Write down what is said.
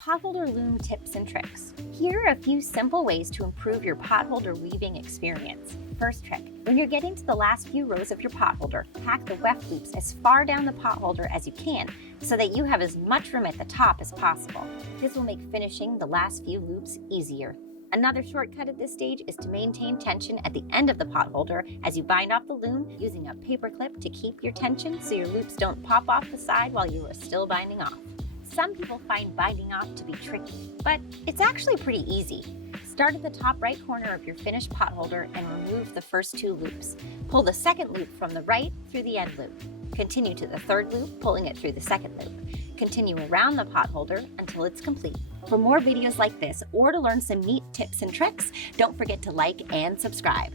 Potholder loom tips and tricks. Here are a few simple ways to improve your potholder weaving experience. First trick, when you're getting to the last few rows of your potholder, pack the weft loops as far down the potholder as you can so that you have as much room at the top as possible. This will make finishing the last few loops easier. Another shortcut at this stage is to maintain tension at the end of the potholder as you bind off the loom using a paper clip to keep your tension so your loops don't pop off the side while you are still binding off. Some people find binding off to be tricky, but it's actually pretty easy. Start at the top right corner of your finished potholder and remove the first two loops. Pull the second loop from the right through the end loop. Continue to the third loop, pulling it through the second loop. Continue around the potholder until it's complete. For more videos like this or to learn some neat tips and tricks, don't forget to like and subscribe.